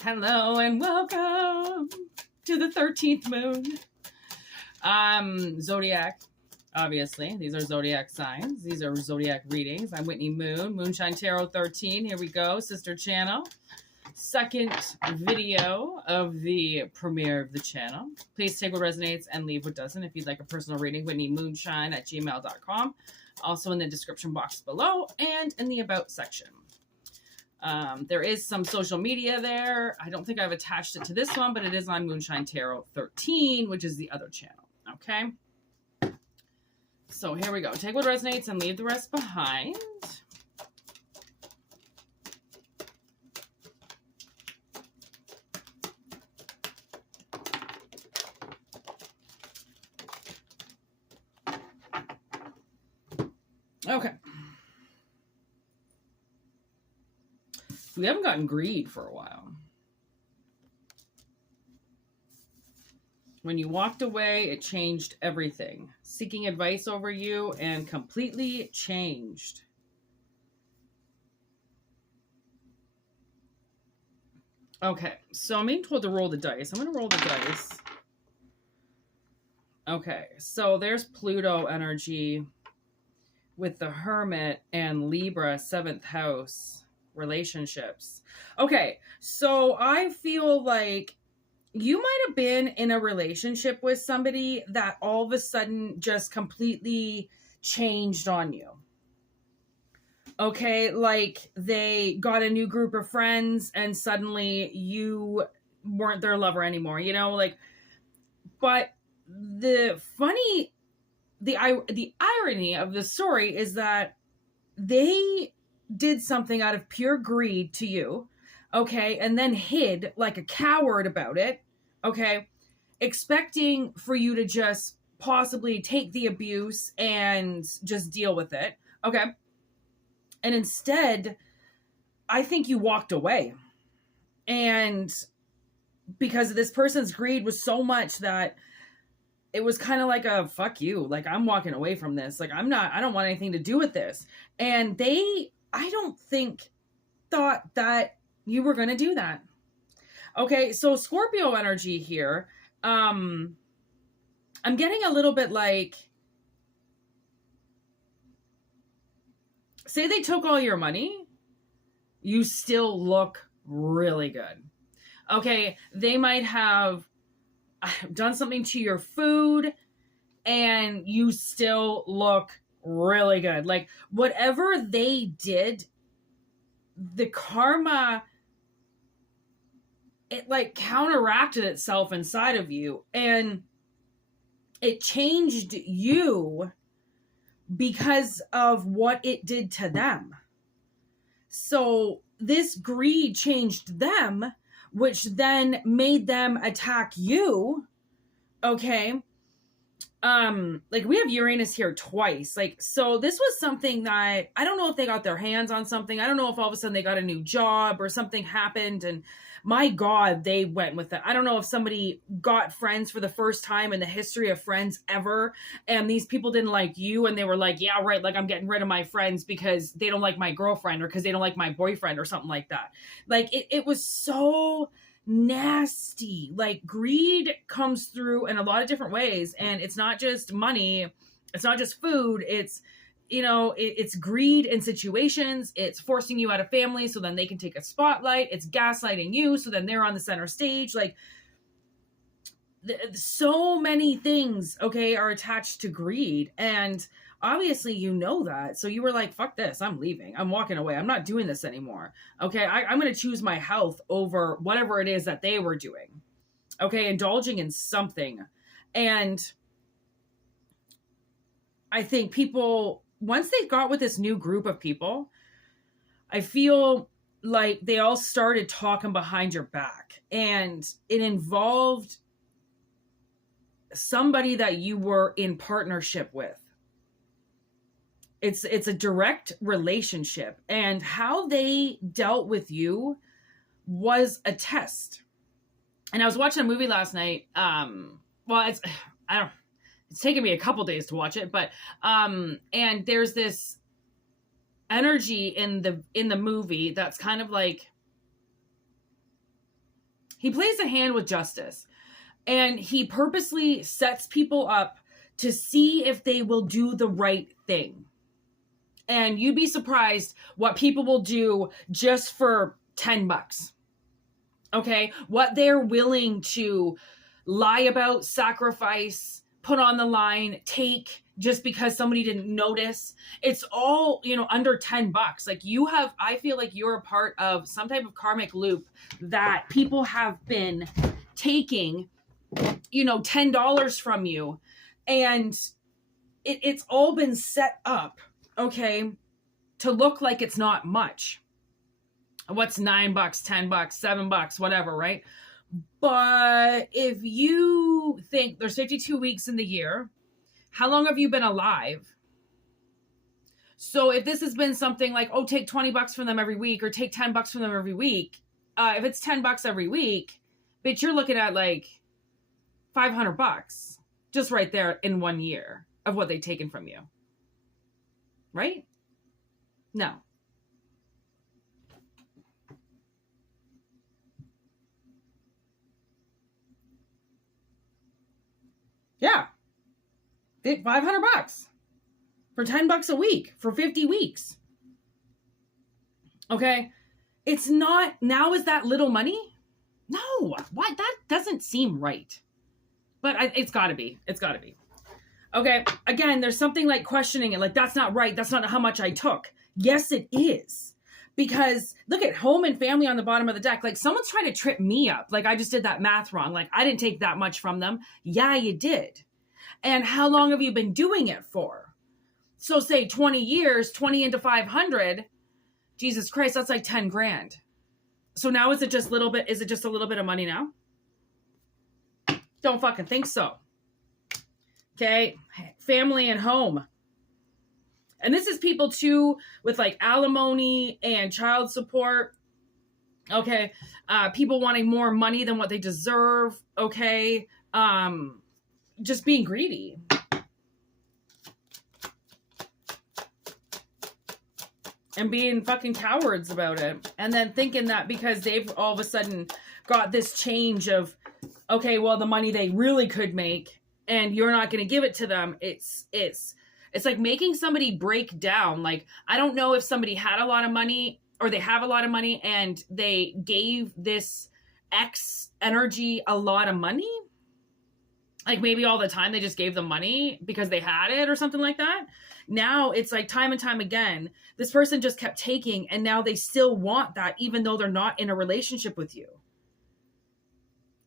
Hello and welcome to the 13th moon. Zodiac, obviously. These are zodiac signs. These are zodiac readings. I'm Whitney MøøN, MoonShine Tarot 13. Here we go, sister channel. Second video of the premiere of the channel. Please take what resonates and leave what doesn't. If you'd like a personal reading, WhItneyMoonShine@gmail.com. Also in the description box below and in the about section. There is some social media there. I don't think I've attached it to this one, but it is on MoonShine Tarot 13, which is the other channel. Okay. So here we go. Take what resonates and leave the rest behind. Okay. We haven't gotten greed for a while. When you walked away, it changed everything. Seeking advice over you and completely changed. Okay, so I'm being told to roll the dice. I'm going to roll the dice. Okay, so there's Pluto energy with the Hermit and Libra, 7th house. Relationships. Okay, so I feel like you might have been in a relationship with somebody that all of a sudden just completely changed on you. Okay, like they got a new group of friends and suddenly you weren't their lover anymore, you know, like, but the irony of the story is that they did something out of pure greed to you, okay, and then hid like a coward about it, okay, expecting for you to just possibly take the abuse and just deal with it, okay, and instead, I think you walked away, and because this person's greed was so much that it was kind of like a fuck you, like I'm walking away from this, like I don't want anything to do with this, and I don't think thought that you were going to do that. Okay, so Scorpio energy here. I'm getting a little bit like, say they took all your money, you still look really good. Okay, they might have done something to your food and you still look really good. Like whatever they did, the karma, it like counteracted itself inside of you and it changed you because of what it did to them. So this greed changed them, which then made them attack you. Okay. Like we have Uranus here twice. Like, so this was something that I don't know if they got their hands on something. I don't know if all of a sudden they got a new job or something happened and my God, they went with it. I don't know if somebody got friends for the first time in the history of friends ever. And these people didn't like you. And they were like, yeah, right. Like I'm getting rid of my friends because they don't like my girlfriend or because they don't like my boyfriend or something like that. Like it was so nasty. Like greed comes through in a lot of different ways, and it's not just money, it's not just food, it's, you know, it's greed in situations, it's forcing you out of family so then they can take a spotlight, it's gaslighting you so then they're on the center stage. Like so many things, okay, are attached to greed, and obviously you know that. So you were like, fuck this, I'm leaving, I'm walking away, I'm not doing this anymore. Okay, I'm going to choose my health over whatever it is that they were doing. Okay, indulging in something. And I think people, once they got with this new group of people, I feel like they all started talking behind your back. And it involved somebody that you were in partnership with. It's a direct relationship, and how they dealt with you was a test. And I was watching a movie last night. Well, it's taken me a couple days to watch it, but and there's this energy in the movie that's kind of like He plays a hand with justice, and he purposely sets people up to see if they will do the right thing. And you'd be surprised what people will do just for $10. Okay? What they're willing to lie about, sacrifice, put on the line, take just because somebody didn't notice. It's all, under $10. Like I feel like you're a part of some type of karmic loop that people have been taking, $10 from you. And it's all been set up, okay, to look like it's not much. What's $9, $10, $7, whatever, right? But if you think there's 52 weeks in the year, how long have you been alive? So if this has been something like, oh, take $20 from them every week or take $10 from them every week, if it's $10 every week, bitch, you're looking at like $500 just right there in 1 year of what they've taken from you. Right? No. Yeah. $500 for $10 a week for 50 weeks. Okay. It's not, now is that little money? No, why? That doesn't seem right. But it's gotta be. It's gotta be. Okay. Again, there's something like questioning it. Like, that's not right. That's not how much I took. Yes, it is. Because look at home and family on the bottom of the deck. Like, someone's trying to trip me up. Like, I just did that math wrong. Like, I didn't take that much from them. Yeah, you did. And how long have you been doing it for? So say 20 years, 20 into 500. Jesus Christ, that's like 10 grand. So now is it just a little bit of money now? Don't fucking think so. Okay. Family and home. And this is people too with like alimony and child support. Okay. People wanting more money than what they deserve. Okay. Just being greedy. And being fucking cowards about it. And then thinking that because they've all of a sudden got this change of, okay, well, the money they really could make and you're not going to give it to them. It's like making somebody break down. Like, I don't know if somebody had a lot of money or they have a lot of money and they gave this X energy a lot of money. Like maybe all the time they just gave them money because they had it or something like that. Now it's like time and time again, this person just kept taking and now they still want that even though they're not in a relationship with you.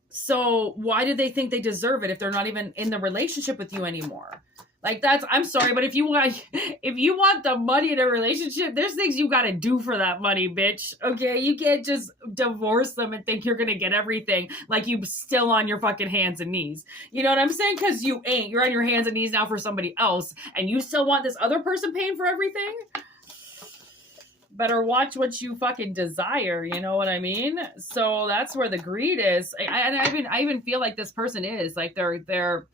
So why do they think they deserve it if they're not even in the relationship with you anymore? Like I'm sorry, but if you want the money in a relationship, there's things you got to do for that money, bitch. Okay. You can't just divorce them and think you're going to get everything like you still on your fucking hands and knees. You know what I'm saying? Cause you ain't, you're on your hands and knees now for somebody else and you still want this other person paying for everything. Better watch what you fucking desire. You know what I mean? So that's where the greed is. I even feel like this person is like, they're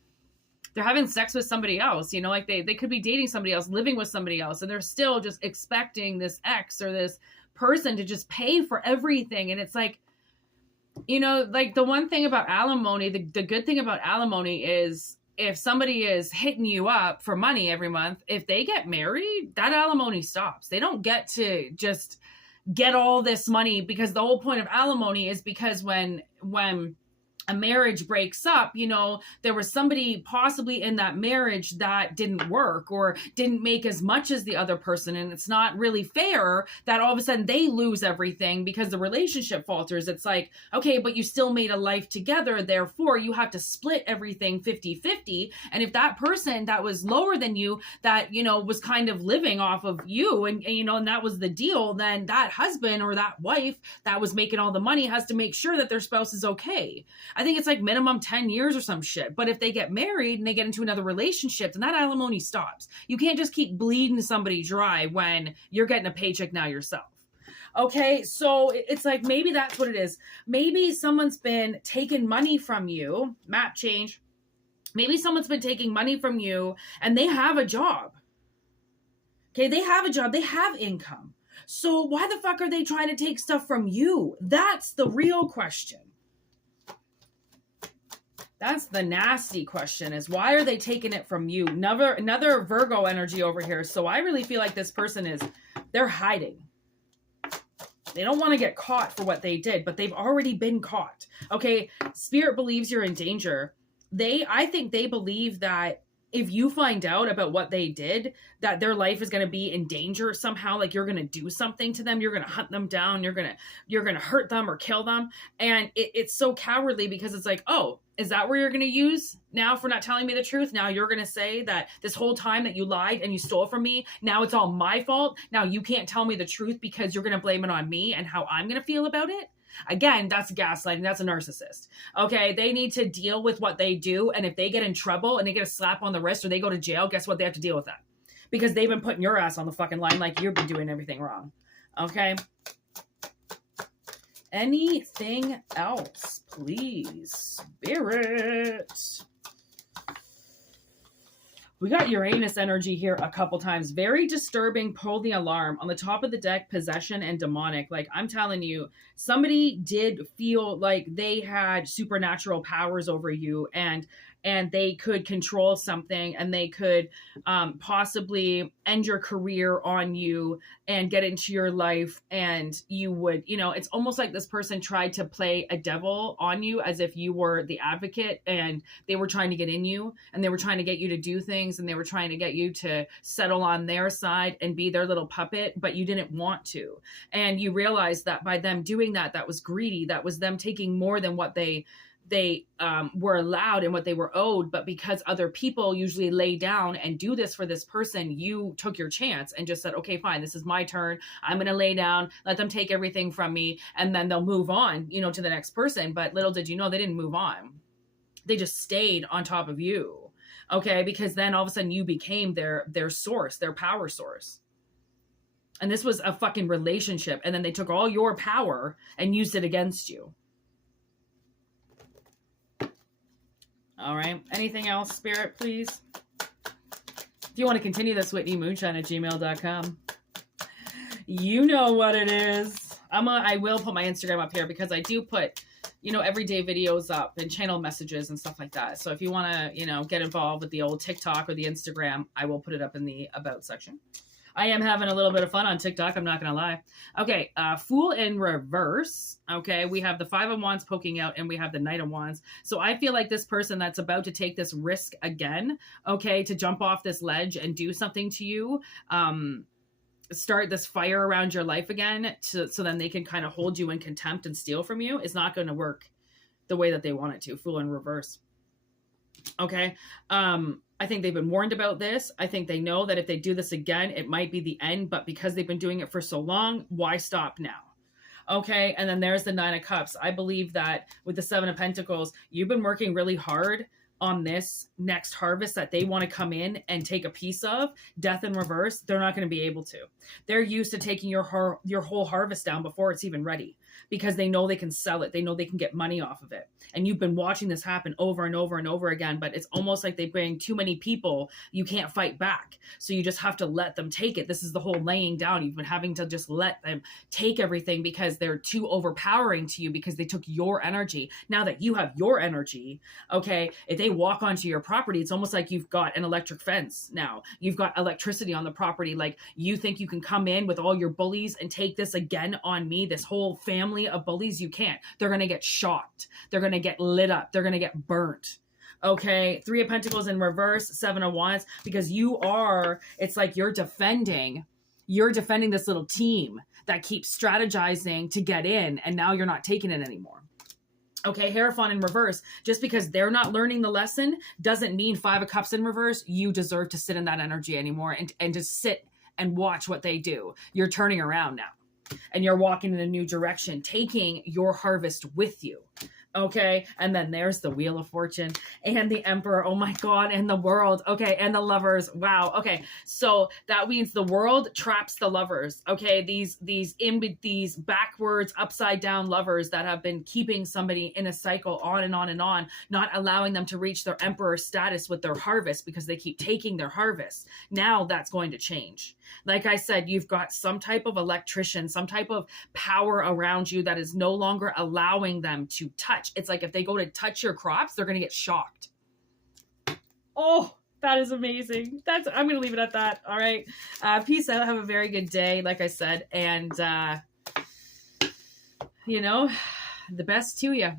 having sex with somebody else, like they could be dating somebody else, living with somebody else, and they're still just expecting this ex or this person to just pay for everything. And it's like, like the one thing about alimony, the good thing about alimony is if somebody is hitting you up for money every month, if they get married, that alimony stops. They don't get to just get all this money, because the whole point of alimony is because when a marriage breaks up, there was somebody possibly in that marriage that didn't work or didn't make as much as the other person. And it's not really fair that all of a sudden they lose everything because the relationship falters. It's like, okay, but you still made a life together. Therefore, you have to split everything 50-50. And if that person that was lower than you, that, was kind of living off of you and that was the deal, then that husband or that wife that was making all the money has to make sure that their spouse is okay. I think it's like minimum 10 years or some shit. But if they get married and they get into another relationship, then that alimony stops. You can't just keep bleeding somebody dry when you're getting a paycheck now yourself. Okay, so it's like maybe that's what it is. Maybe someone's been taking money from you. Map change. Maybe someone's been taking money from you and they have a job. Okay, they have a job. They have income. So why the fuck are they trying to take stuff from you? That's the real question. That's the nasty question, is why are they taking it from you? Another Virgo energy over here. So I really feel like this person they're hiding. They don't want to get caught for what they did, but they've already been caught. Okay, Spirit believes you're in danger. I think they believe that if you find out about what they did, that their life is going to be in danger somehow, like you're going to do something to them, you're going to hunt them down, you're going to hurt them or kill them. And it's so cowardly, because it's like, oh, is that where you're going to use now for not telling me the truth? Now you're going to say that this whole time that you lied and you stole from me, now it's all my fault. Now you can't tell me the truth because you're going to blame it on me and how I'm going to feel about it. Again, that's gaslighting. That's a narcissist. Okay, they need to deal with what they do. And if they get in trouble and they get a slap on the wrist or they go to jail, guess what? They have to deal with that, because they've been putting your ass on the fucking line, like you've been doing everything wrong. Okay. Anything else, please, Spirit? We got Uranus energy here a couple times. Very disturbing. Pull the alarm. On the top of the deck, possession and demonic. Like, I'm telling you, somebody did feel like they had supernatural powers over you, and they could control something, and they could possibly end your career on you and get into your life. And you would, it's almost like this person tried to play a devil on you, as if you were the advocate, and they were trying to get in you, and they were trying to get you to do things, and they were trying to get you to settle on their side and be their little puppet, but you didn't want to. And you realized that by them doing that, that was greedy. That was them taking more than what they were allowed and what they were owed. But because other people usually lay down and do this for this person, you took your chance and just said, okay, fine, this is my turn. I'm going to lay down, let them take everything from me, and then they'll move on, to the next person. But little did you know, they didn't move on. They just stayed on top of you. Okay. Because then all of a sudden you became their source, their power source. And this was a fucking relationship. And then they took all your power and used it against you. All right. Anything else, Spirit, please? If you want to continue this, Whïtney MøøN at gmail.com. You know what it is. I will put my Instagram up here, because I do put, everyday videos up and channel messages and stuff like that. So if you want to, get involved with the old TikTok or the Instagram, I will put it up in the About section. I am having a little bit of fun on TikTok. I'm not going to lie. Okay. Fool in reverse. Okay. We have the 5 of Wands poking out, and we have the Knight of Wands. So I feel like this person that's about to take this risk again, okay, to jump off this ledge and do something to you, start this fire around your life again, so then they can kind of hold you in contempt and steal from you, is not going to work the way that they want it to. Fool in reverse. Okay. I think they've been warned about this. I think they know that if they do this again, it might be the end, but because they've been doing it for so long, why stop now? Okay. And then there's the 9 of Cups. I believe that with the 7 of Pentacles, you've been working really hard on this next harvest that they want to come in and take a piece of. Death in reverse. They're not going to be able to. They're used to taking your whole harvest down before it's even ready, because they know they can sell it. They know they can get money off of it. And you've been watching this happen over and over and over again, but it's almost like they bring too many people. You can't fight back. So you just have to let them take it. This is the whole laying down. You've been having to just let them take everything, because they're too overpowering to you, because they took your energy. Now that you have your energy, okay, if they walk onto your property, it's almost like you've got an electric fence now. You've got electricity on the property. Like, you think you can come in with all your bullies and take this again on me, this whole family of bullies? You can't. They're going to get shot. They're going to get lit up. They're going to get burnt. Okay. 3 of Pentacles in reverse, 7 of Wands, because it's like you're defending this little team that keeps strategizing to get in, and now you're not taking it anymore. Okay, Hierophant in reverse. Just because they're not learning the lesson doesn't mean 5 of Cups in reverse, you deserve to sit in that energy anymore and just sit and watch what they do. You're turning around now, and you're walking in a new direction, taking your harvest with you. Okay. And then there's the Wheel of Fortune and the Emperor. Oh my God. And the World. Okay. And the Lovers. Wow. Okay. So that means the World traps the Lovers. Okay. These backwards, upside down lovers that have been keeping somebody in a cycle on and on and on, not allowing them to reach their Emperor status with their harvest, because they keep taking their harvest. Now that's going to change. Like I said, you've got some type of electrician, some type of power around you that is no longer allowing them to touch touch. It's like if they go to touch your crops, they're going to get shocked. Oh, that is amazing. I'm going to leave it at that. All right. Peace out. Have a very good day, like I said. And, you know, the best to you.